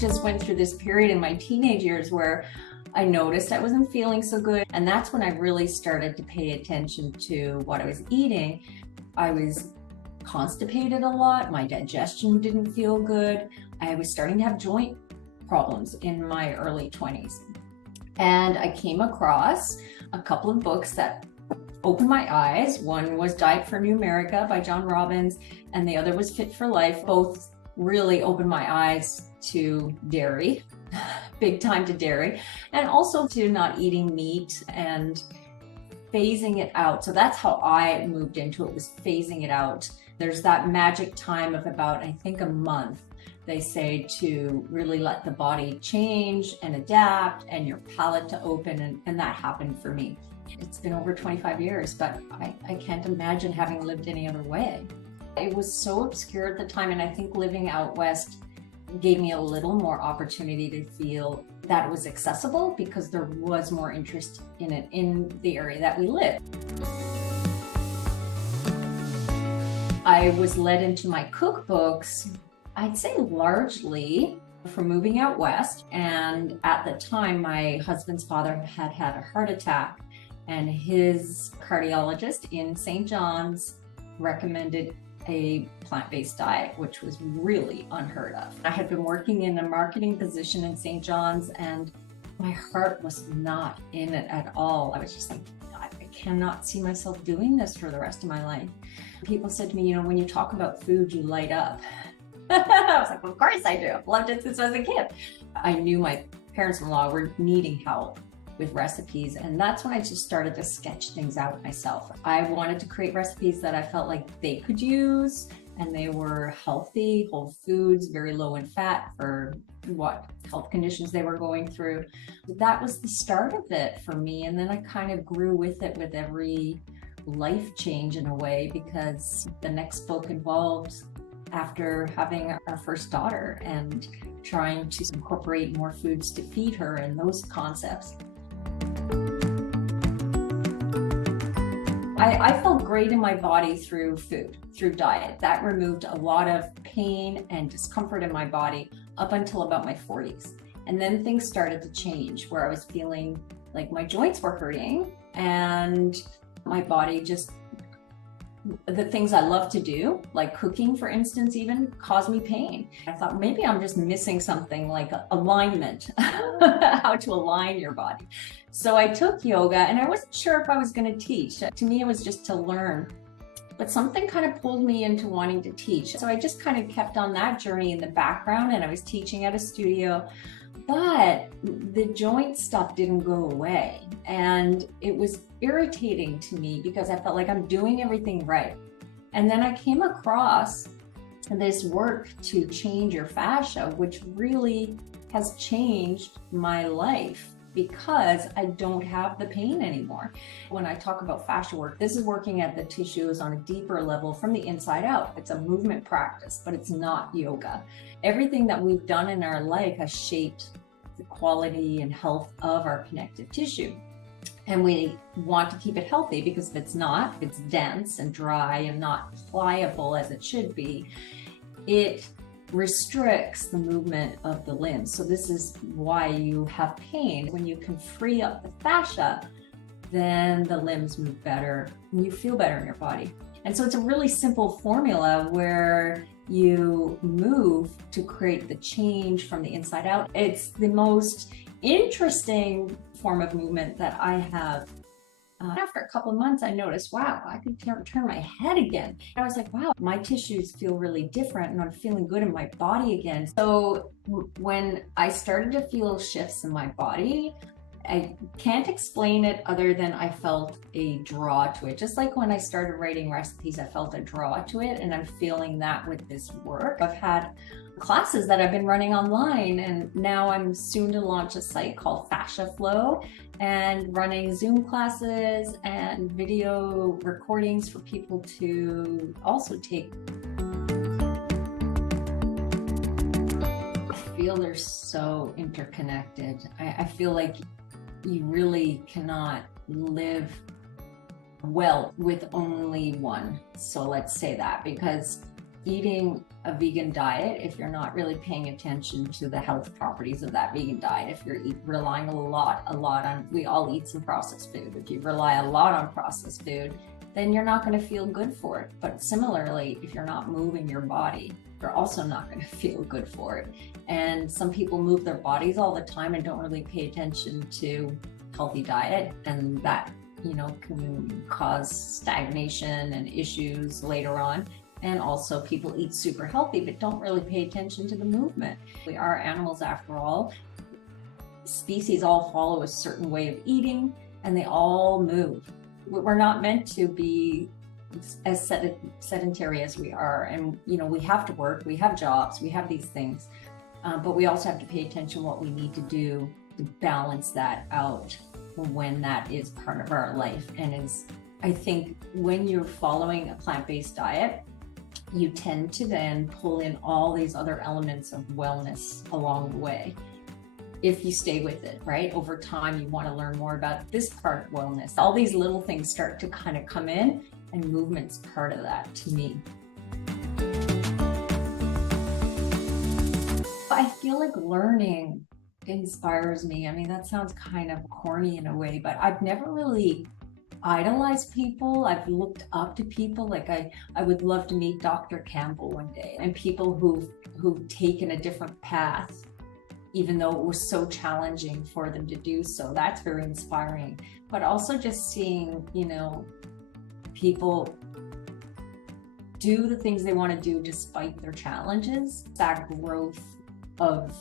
just went through this period in my teenage years where I noticed I wasn't feeling so good. And that's when I really started to pay attention to what I was eating. I was constipated a lot. My digestion didn't feel good. I was starting to have joint problems in my early 20s. And I came across a couple of books that opened my eyes. One was Diet for New America by John Robbins, and the other was Fit for Life. Both really opened my eyes to dairy, big time to dairy, and also to not eating meat and phasing it out. So that's how I moved into it, was phasing it out. There's that magic time of about, I think, a month, they say, to really let the body change and adapt and your palate to open, and that happened for me. It's been over 25 years, but I can't imagine having lived any other way. It was so obscure at the time, and I think living out west gave me a little more opportunity to feel that it was accessible because there was more interest in it in the area that we live. I was led into my cookbooks, I'd say largely from moving out west. And at the time, my husband's father had had a heart attack, and his cardiologist in St. John's recommended a plant-based diet, which was really unheard of. I had been working in a marketing position in St. John's, and my heart was not in it at all. I was just like, I cannot see myself doing this for the rest of my life. People said to me, when you talk about food, you light up. I was like, well, of course I do. I've loved it since I was a kid. I knew my parents-in-law were needing help with recipes, and that's when I just started to sketch things out myself. I wanted to create recipes that I felt like they could use, and they were healthy, whole foods, very low in fat for what health conditions they were going through. That was the start of it for me, and then I kind of grew with it with every life change in a way, because the next book involved after having our first daughter and trying to incorporate more foods to feed her and those concepts. I felt great in my body through food, through diet. That removed a lot of pain and discomfort in my body up until about my 40s. And then things started to change, where I was feeling like my joints were hurting and my body just, the things I love to do, like cooking, for instance, even caused me pain. I thought maybe I'm just missing something, like alignment, how to align your body. So I took yoga, and I wasn't sure if I was going to teach. To me, it was just to learn, but something kind of pulled me into wanting to teach. So I just kind of kept on that journey in the background, and I was teaching at a studio, but the joint stuff didn't go away. And it was irritating to me because I felt like I'm doing everything right. And then I came across this work to change your fascia, which really has changed my life because I don't have the pain anymore. When I talk about fascia work, this is working at the tissues on a deeper level from the inside out. It's a movement practice, but it's not yoga. Everything that we've done in our life has shaped the quality and health of our connective tissue. And we want to keep it healthy, because if it's not, if it's dense and dry and not pliable as it should be, it restricts the movement of the limbs. So this is why you have pain. When you can free up the fascia, then the limbs move better and you feel better in your body. And so it's a really simple formula where you move to create the change from the inside out. It's the most interesting form of movement that I have. After a couple of months, I noticed, wow, I could turn my head again. I was like, wow, my tissues feel really different and I'm feeling good in my body again. So when I started to feel shifts in my body, I can't explain it other than I felt a draw to it. Just like when I started writing recipes, I felt a draw to it, and I'm feeling that with this work. I've had classes that I've been running online, and now I'm soon to launch a site called Fascia Flow, and running Zoom classes and video recordings for people to also take. I feel they're so interconnected. I feel like you really cannot live well with only one. So let's say that, because eating a vegan diet, if you're not really paying attention to the health properties of that vegan diet, if you're relying a lot on, we all eat some processed food. If you rely a lot on processed food, then you're not going to feel good for it. But similarly, if you're not moving your body, you're also not going to feel good for it. And some people move their bodies all the time and don't really pay attention to healthy diet, and that, you know, can cause stagnation and issues later on. And also people eat super healthy but don't really pay attention to the movement. We are animals after all. Species all follow a certain way of eating and they all move. We're not meant to be as sedentary as we are. And, you know, we have to work, we have jobs, we have these things, but we also have to pay attention to what we need to do to balance that out when that is part of our life. And is, I think when you're following a plant-based diet, you tend to then pull in all these other elements of wellness along the way. If you stay with it, right? Over time, you want to learn more about this part of wellness. All these little things start to kind of come in, and movement's part of that to me. I feel like learning inspires me. I mean, that sounds kind of corny in a way, but I've never really idolized people. I've looked up to people. Like I would love to meet Dr. Campbell one day, and people who've taken a different path, even though it was so challenging for them to do so. That's very inspiring. But also just seeing, you know, people do the things they want to do despite their challenges. That growth of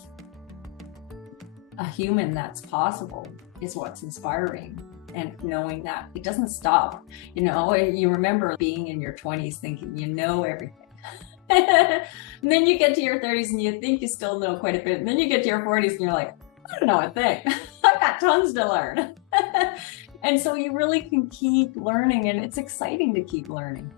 a human that's possible is what's inspiring. And knowing that it doesn't stop, you know, you remember being in your 20s thinking you know everything. And then you get to your 30s and you think you still know quite a bit. And then you get to your 40s and you're like, I don't know a thing. I've got tons to learn. And so you really can keep learning, and it's exciting to keep learning.